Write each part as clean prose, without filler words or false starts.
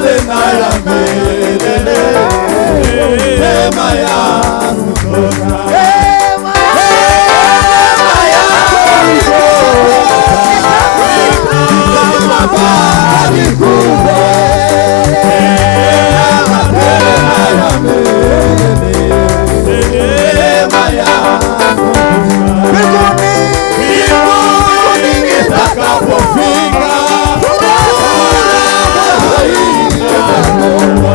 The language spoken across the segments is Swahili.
milele na ya milele, neema yangu tosha. Oh,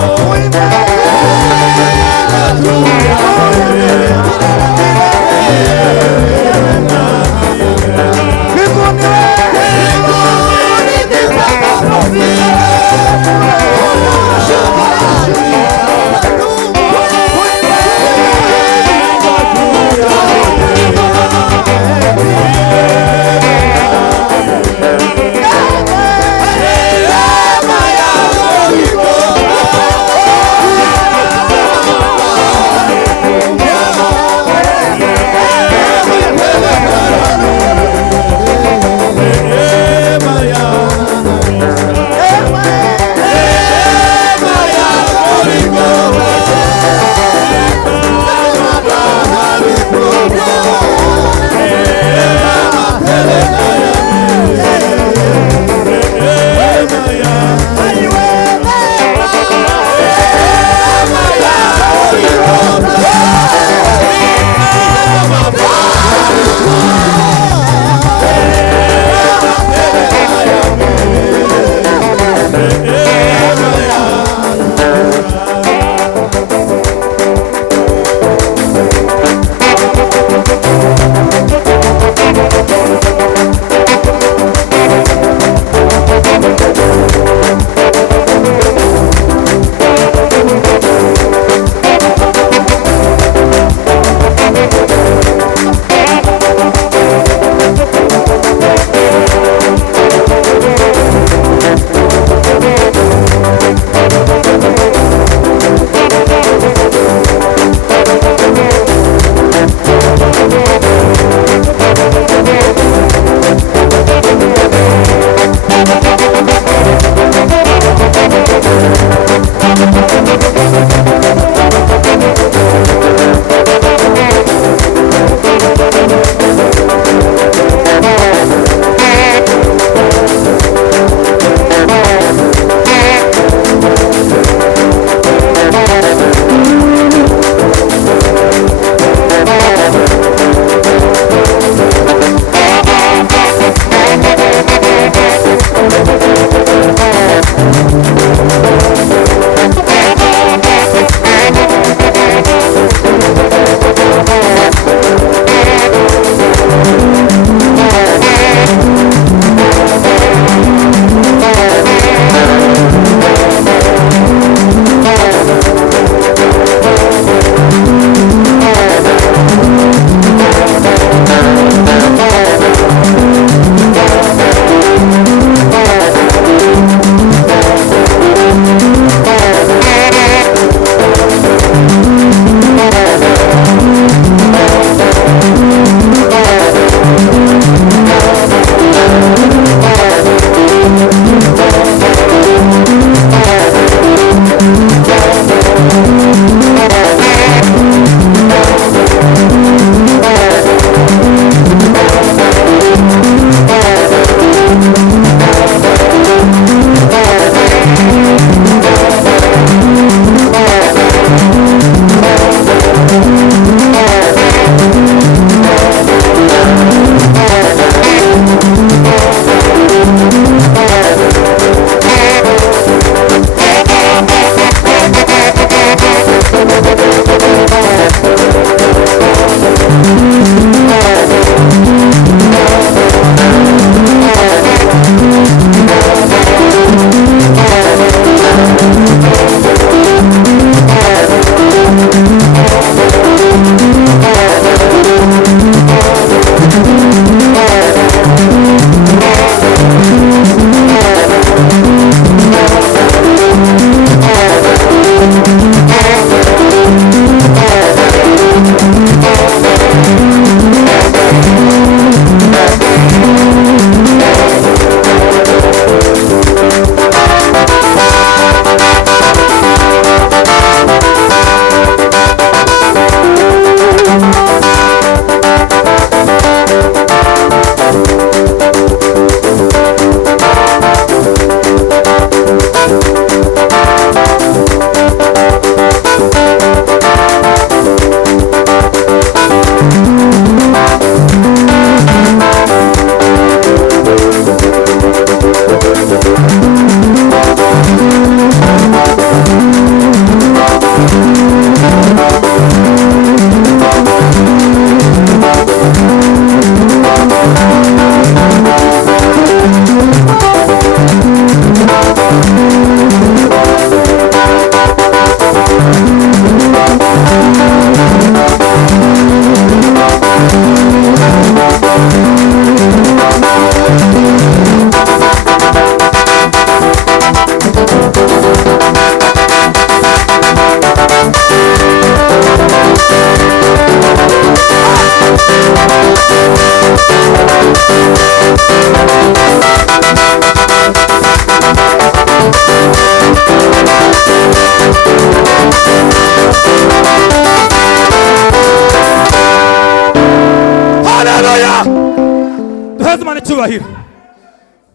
cyubahiro.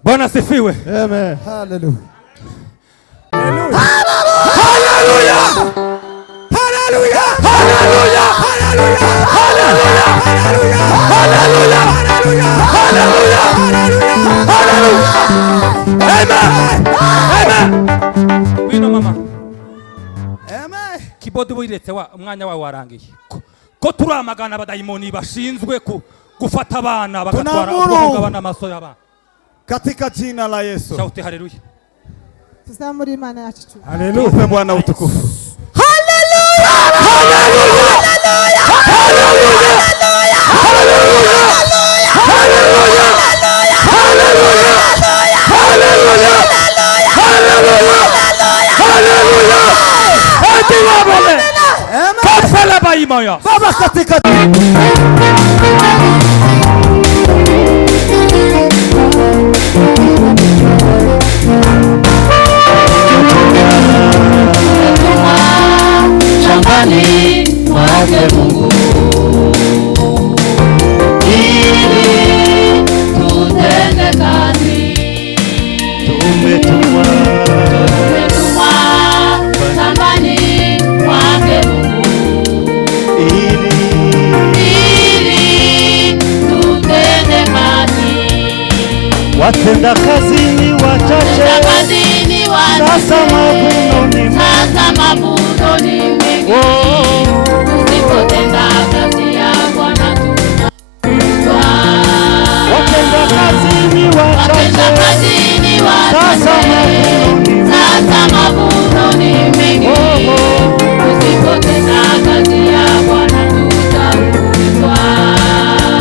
Bwana sifiwe. Amen. Hallelujah. Hallelujah. Hallelujah. Hallelujah. Hallelujah. Hallelujah. Hallelujah. Hallelujah. Hallelujah. Amen. Amen. Wino mama. Amen. Kibodi wiretse wa umwanya wawe warangiye. Ko turamagana abadayimoni bashinzwe gufata abana bagatwara ubwonko bw'amaso y'abana. Katika jina la Yesu. Shauti haleluya. Tusamuri Imana yacu. Haleluya. Tupe Bwana utukufu. Haleluya. Haleluya. Haleluya. Haleluya. Haleluya. Haleluya. Haleluya. Haleluya. Haleluya. Kafala baimaya. Baba katika shambani mwake Mungu ili tutende kazi. Tumetumwa shambani mwake Mungu ili tutende kazi. Watenda kazi ni wachache, sasa mavuno ni mengi. Usipotenda kazi ya Bwana tutavunwa. Watenda kazi ni wachache, sasa mavuno ni mengi. Usipotenda kazi ya Bwana tutavunwa.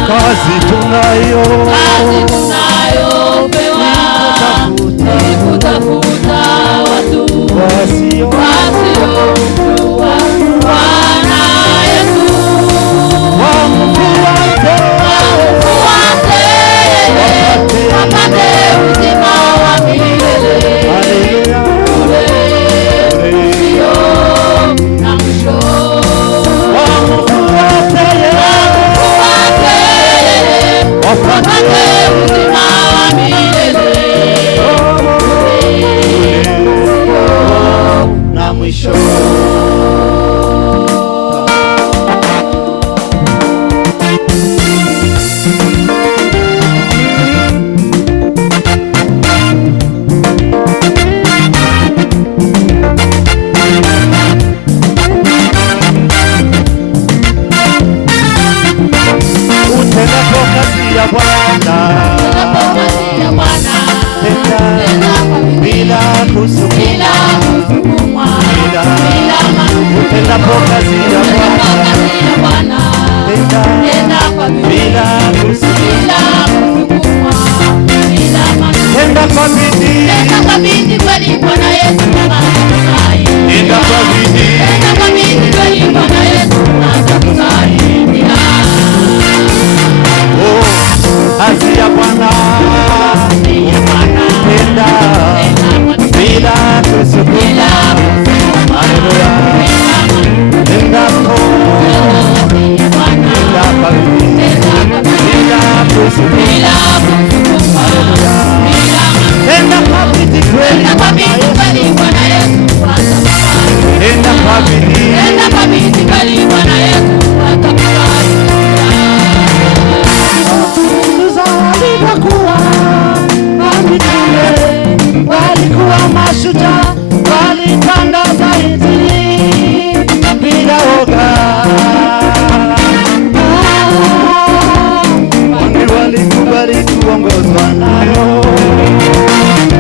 kazi tunayopewa ni kutafuta watu wasiomjua Bwana Yesu. wamfuate wapate uzima wa milele. Haleluya. Usio na mwisho. Wamfuate wapate uzima wa milele. na mwisho. Utendapo kazi ya Bwana bila kusukumwa. Utendapo kazi ya Bwana bila kusukumwa. Tenda kwa bidii, Kweli Bwana Yesu tenda kwa bidii. kweli Bwana Yesu atakusaidia. Kazi ya Bwana tenda bila kusukumwa. Haleluya. Tenda kwa bidii bila kusukumwa. Haleluya. Tenda kwa bidii kweli Bwana Yesu atakusaidia. tenda kwa bidii. Tenda kwa bidii kweli Bwana Yesu atakusaidia. Walikuwa mitume, walikuwa mashujaa, walitangaza Injili bila woga. Kwani walikubali kuongozwa na Roho,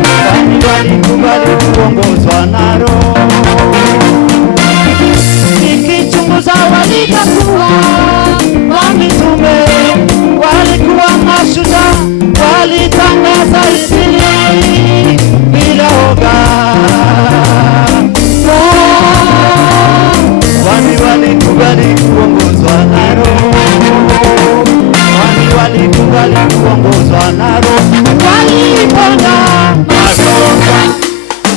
kwani walikubali kuongozwa na Roho. Nikichunguza walikuwa mitume, walikuwa mashujaa, walitangaza Injili bila woga. Kwani walikubali kuongozwa na Roho, kwani walikubali kuongozwa na Roho. Waliponda magonjwa,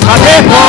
mapepo